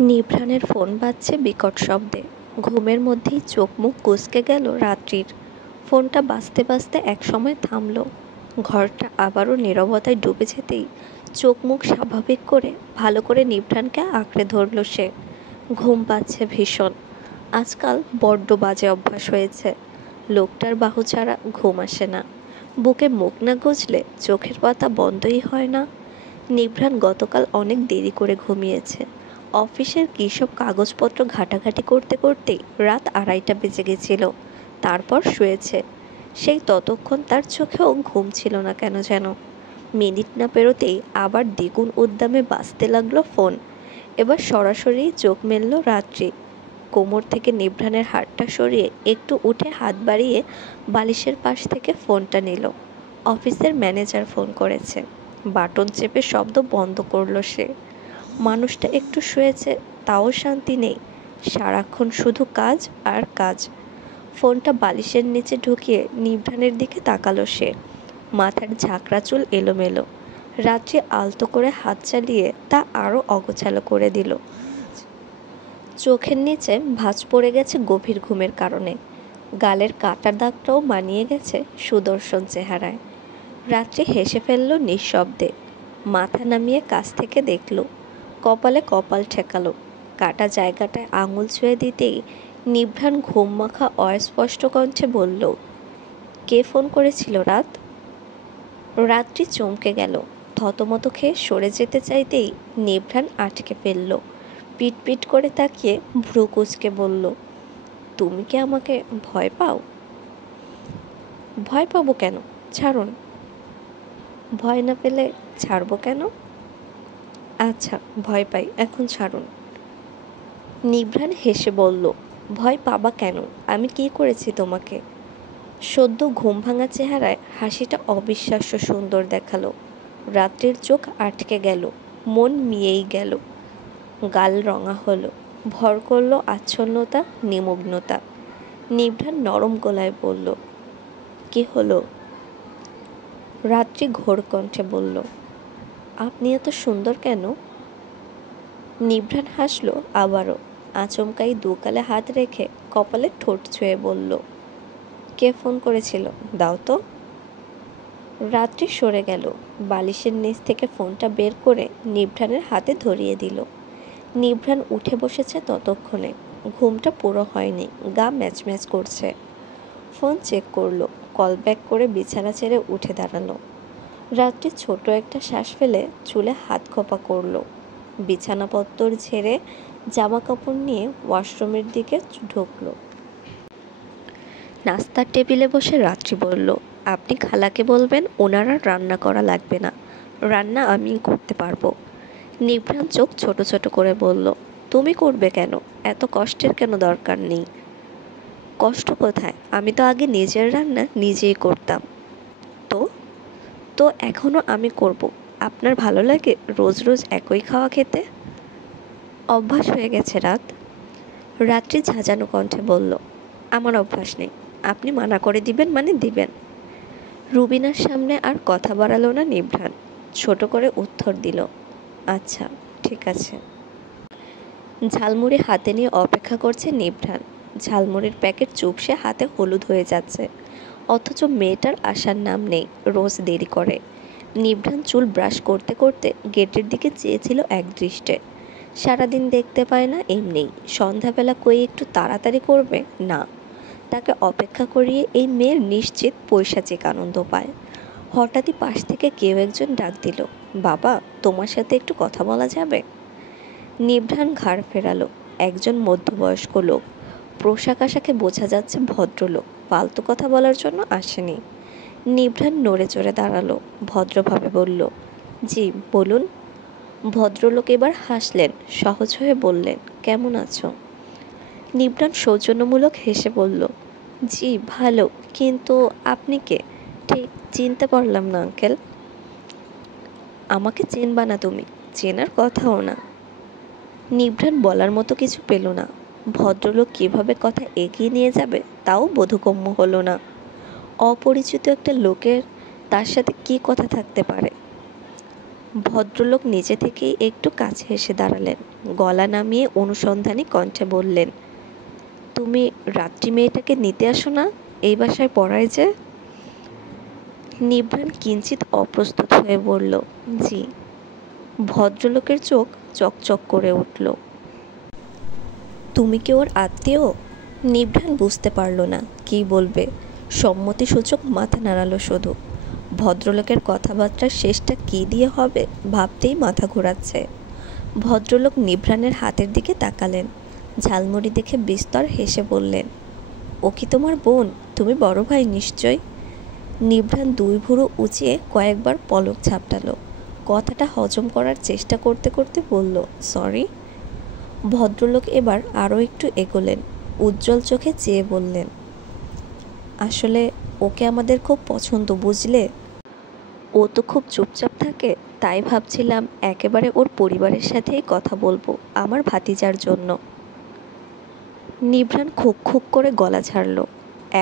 নিভ্রানের phone বাজছে বিকট শব্দে। ঘুমের মধ্যেই চোখ মুখ কুঁচকে গেল রাত্রির। ফোনটা বাজতে বাজতে একসময় থামল। ঘরটা আবারও নীরবতায় ডুবে যেতেই চোখ মুখ স্বাভাবিক করে ভালো করে নিভ্রানকে আঁকড়ে ধরল সে। ঘুম পাচ্ছে ভীষণ। আজকাল বড্ড বাজে অভ্যাস হয়েছে। লোকটার বাহু ছাড়া ঘুম আসে না। বুকে মুখ না গুজলে চোখের পাতা বন্ধই হয় না। নিভ্রান গতকাল অনেক দেরি করে ঘুমিয়েছে। অফিসের কী সব কাগজপত্র ঘাটাঘাটি করতে করতেই রাত 2:30 বেজে গেছিল। তারপর শুয়েছে। সেই ততক্ষণ তার চোখেও ঘুম ছিল না কেন যেন। মিনিট না পেরোতেই আবার দ্বিগুণ উদ্দামে বাজতে লাগলো ফোন। এবার সরাসরি চোখ মেলল রাত্রি। কোমর থেকে নিভ্রানের হাতটা সরিয়ে একটু উঠে হাত বাড়িয়ে বালিশের পাশ থেকে ফোনটা নিল। অফিসের ম্যানেজার ফোন করেছে। বাটন চেপে শব্দ বন্ধ করল সে। মানুষটা একটু শুয়েছে, তাও শান্তি নেই। সারাক্ষণ শুধু কাজ আর কাজ। ফোনটা বালিশের নিচে ঢুকিয়ে নিভ্রানের দিকে তাকালো সে। মাথার ঝাঁকড়া চুল এলোমেলো। রাত্রি আলতো করে হাত চালিয়ে তা আরও অগোছালো করে দিল। চোখের নিচে ভাঁজ পড়ে গেছে গভীর ঘুমের কারণে। গালের কাটার দাগটাও মানিয়ে গেছে সুদর্শন চেহারায়। রাত্রি হেসে ফেলল নিঃশব্দে। মাথা নামিয়ে কাছ থেকে দেখল। কপালে কপাল ঠেকালো। কাটা জায়গাটায় আঙুল ছুঁয়ে দিতেই নিভ্রান ঘুম মাখা অস্পষ্ট কণ্ঠে বলল, কে ফোন করেছিল রাত? রাত্রি চমকে গেল। থতমত খেয়ে সরে যেতে চাইতেই নিভ্রান আটকে ফেলল। পিট পিট করে তাকিয়ে ভ্রু কুঁচকে বলল, তুমি কি আমাকে ভয় পাও? ভয় পাবো কেন? ছাড়ুন। ভয় না পেলে ছাড়বো কেন? আচ্ছা, ভয় পাই, এখন ছাড়ুন। নিভ্রান হেসে বলল, ভয় পাবা কেন? আমি কি করেছি তোমাকে? সদ্য ঘুম ভাঙা চেহারায় হাসিটা অবিশ্বাস্য সুন্দর দেখালো। রাত্রির চোখ আটকে গেল, মন মিয়েই গেল। গাল রঙা হলো, ভর করলো আচ্ছন্নতা, নিমগ্নতা। নিভ্রান নরম গলায় বলল, কি হলো? রাত্রি ঘোর কণ্ঠে বলল, আপনি এত সুন্দর কেন? নিভ্রান হাসলো আবারও। আচমকাই দুকালে হাত রেখে কপালে ঠোঁট ছুঁয়ে বলল, কে ফোন করেছিল? দাও তো। রাত্রি সরে গেল। বালিশের নিচ থেকে ফোনটা বের করে নিভ্রানের হাতে ধরিয়ে দিল। নিভ্রান উঠে বসেছে ততক্ষণে। ঘুমটা পুরো হয়নি, গা ম্যাচম্যাচ করছে। ফোন চেক করলো, কল ব্যাক করে বিছানা ছেড়ে উঠে দাঁড়ালো। রাত্রি ছোট একটা শ্বাস ফেলে চুলে হাত খোপা করলো। বিছানাপত্তর ঝেড়ে জামা কাপড় নিয়ে ওয়াশরুমের দিকে ঢুকলো। নাস্তার টেবিলে বসে রাত্রি বলল, আপনি খালাকে বলবেন ওনার আর রান্না করা লাগবে না, রান্না আমিই করতে পারবো। নিভ্রান চোখ ছোট ছোট করে বলল, তুমি করবে কেন? এত কষ্টের কেন দরকার নেই। কষ্ট কোথায়? আমি তো আগে নিজের রান্না নিজেই করতাম। তো তো এখনো আমি করব। আপনার ভালো লাগে রোজ রোজ একই খাওয়া খেতে? অভ্যাস হয়ে গেছে রাত। রাত্রি ঝাঁঝানো কণ্ঠে বলল, আমার অভ্যাস নেই। আপনি মানা করে দিবেন মানে দিবেন। রুবিনার সামনে আর কথা বাড়ালো না নিভ্রান। ছোট করে উত্তর দিল, আচ্ছা ঠিক আছে। ঝালমুড়ি হাতে নিয়ে অপেক্ষা করছে নিভ্রান। ঝালমুড়ির প্যাকেট চুপসে হাতে হলুদ হয়ে যাচ্ছে, অথচ মেয়েটার আসার নাম নেই। রোজ দেরি করে। নিভ্রান চুল ব্রাশ করতে করতে গেটের দিকে চেয়েছিল একদৃষ্টে। সারাদিন দেখতে পায় না এমনিই, সন্ধ্যাবেলা কই একটু তাড়াতাড়ি করবে না। তাকে অপেক্ষা করিয়ে এই মেয়ের নিশ্চিত পৈশাচিক আনন্দ পায়। হঠাৎই পাশ থেকে কেউ একজন ডাক দিল, বাবা তোমার সাথে একটু কথা বলা যাবে? নিভ্রান ঘাড় ফেরালো। একজন মধ্যবয়স্ক লোক। পোশাক আশাকে বোঝা যাচ্ছে ভদ্রলোক, ফালতু কথা বলার জন্য আসেনি। নিভ্রান নড়ে চড়ে দাঁড়ালো, ভদ্রভাবে বলল, জি বলুন। ভদ্রলোক এবার হাসলেন, সহজ হয়ে বললেন, কেমন আছো? নিভ্রান সৌজন্যমূলক হেসে বলল, জি ভালো, কিন্তু আপনি কে? ঠিক চিনতে পারলাম না আঙ্কেল। আমাকে চেনবা না তুমি, চেনার কথাও না। নিভ্রান বলার মতো কিছু পেল না। ভদ্রলোক কিভাবে কথা এগিয়ে নিয়ে যাবে তাও বোধগম্য হলো না। অপরিচিত একটা লোকের তার সাথে কি কথা থাকতে পারে? ভদ্রলোক নিজে থেকেই একটু কাছে এসে দাঁড়ালেন। গলা নামিয়ে অনুসন্ধানী কণ্ঠে বললেন, তুমি রাত্রি মেয়েটাকে নিতে আসো না এই বাসায় পড়ায় যে? নিভ্রাণ কিঞ্চিত অপ্রস্তুত হয়ে বলল, জি। ভদ্রলোকের চোখ চকচক করে উঠল। তুমি কি ওর আত্মীয়? নিভ্রাণ বুঝতে পারল না কী বলবে, সম্মতিসূচক মাথা নাড়ালো শুধু। ভদ্রলোকের কথাবার্তার শেষটা কী দিয়ে হবে ভাবতেই মাথা ঘোরাচ্ছে। ভদ্রলোক নিভ্রাণের হাতের দিকে তাকালেন, ঝালমুড়ি দেখে বিস্তর হেসে বললেন, ও কি তোমার বোন? তুমি বড় ভাই নিশ্চয়। নিভ্রাণ দুই ভুরু উঁচিয়ে কয়েকবার পলক ঝাপটালো। কথাটা হজম করার চেষ্টা করতে করতে বলল, সরি। ভদ্রলোক এবার আরও একটু এগোলেন, উজ্জ্বল চোখে চেয়ে বললেন, আসলে ওকে আমাদের খুব পছন্দ বুঝলে। ও তো খুব চুপচাপ থাকে, তাই ভাবছিলাম একেবারে ওর পরিবারের সাথেই কথা বলবো আমার ভাতিজার জন্য। নিভ্রাণ খুক খুক করে গলা ছাড়ল,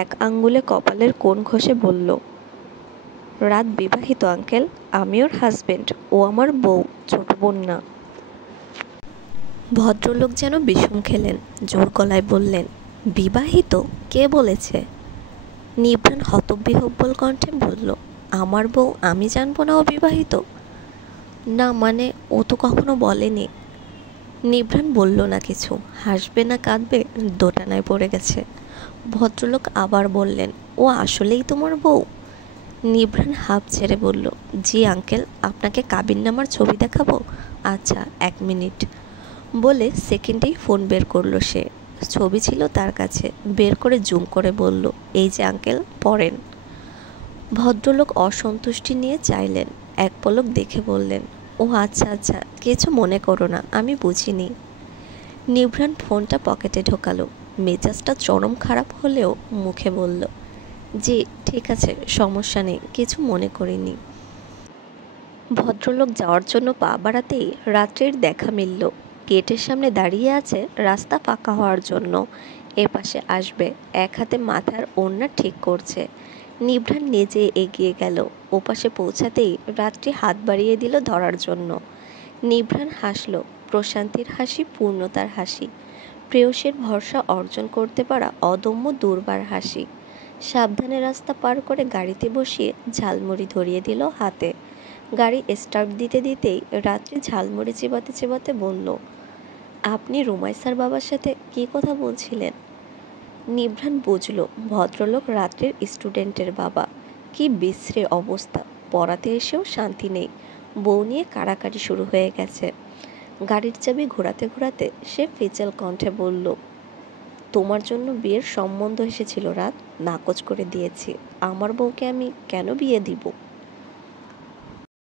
এক আঙ্গুলে কপালের কোণ ঘষে বলল, রাত বিবাহিত আঙ্কেল, আমি ওর হাজবেন্ড, ও আমার বউ, ছোট বোন না। ভদ্রলোক যেন বিষম খেলেন, জোর গলায় বললেন, বিবাহিত? কে বলেছে? নিভ্রাণ হতবিহ্বল কণ্ঠে বলল, আমার বউ, আমি জানবো না ও বিবাহিত? না মানে ও তো কখনো বলেনি। নিভ্রাণ বলল না কিছু, হাসবে না কাঁদবে দোটানায় পড়ে গেছে। ভদ্রলোক আবার বললেন, ও আসলেই তোমার বউ? নিভ্রাণ হাঁপ ছেড়ে বলল, জি আঙ্কেল, আপনাকে কাবিননামার ছবি দেখাবো? আচ্ছা 1 মিনিট। বলে সেকেন্ডেই ফোন বের করলো সে। ছবি ছিল তার কাছে, বের করে জুম করে বলল, এই যে আঙ্কেল, পড়েন। ভদ্রলোক অসন্তুষ্টি নিয়ে চাইলেন, এক পলক দেখে বললেন, ও আচ্ছা আচ্ছা, কিছু মনে করো না, আমি বুঝিনি। নিভ্রাণ ফোনটা পকেটে ঢোকালো, মেজাজটা চরম খারাপ হলেও মুখে বলল, জি ঠিক আছে, সমস্যা নেই, কিছু মনে করিনি। ভদ্রলোক যাওয়ার জন্য পা বাড়াতেই রাত্রির দেখা মিলল। গেটের সামনে দাঁড়িয়ে আছে রাস্তা ফাঁকা হওয়ার জন্য, এপাশে আসবে, এক হাতে মাথার ওড়না ঠিক করছে। নিভ্রাণ নিজে এগিয়ে গেল, ওপাশে পৌঁছাতেই রাত্রি হাত বাড়িয়ে দিল ধরার জন্য। নিভ্রাণ হাসল, প্রশান্তির হাসি, পূর্ণতার হাসি, প্রেয়সীর ভরসা অর্জন করতে পারা অদম্য দুর্বার হাসি। সাবধানে রাস্তা পার করে গাড়িতে বসিয়ে ঝালমুড়ি ধরিয়ে দিল হাতে। গাড়ি স্টার্ট দিতে দিতেই রাত্রি ঝালমুড়ি চেবাতে চেবাতে বলল, আপনি রুমাইসার বাবার সাথে কী কথা বলছিলেন? নিভ্রাণ বুঝল ভদ্রলোক রাত্রির স্টুডেন্টের বাবা। কি বিশ্রী অবস্থা, পড়াতে এসেও শান্তি নেই, বউ নিয়ে কাড়াকাড়ি শুরু হয়ে গেছে। গাড়ির চাবি ঘোরাতে ঘোরাতে সে ফিচেল কণ্ঠে বলল, তোমার জন্য বিয়ের সম্বন্ধ এসেছিল রাত, নাকচ করে দিয়েছি। আমার বউকে আমি কেন বিয়ে দিব?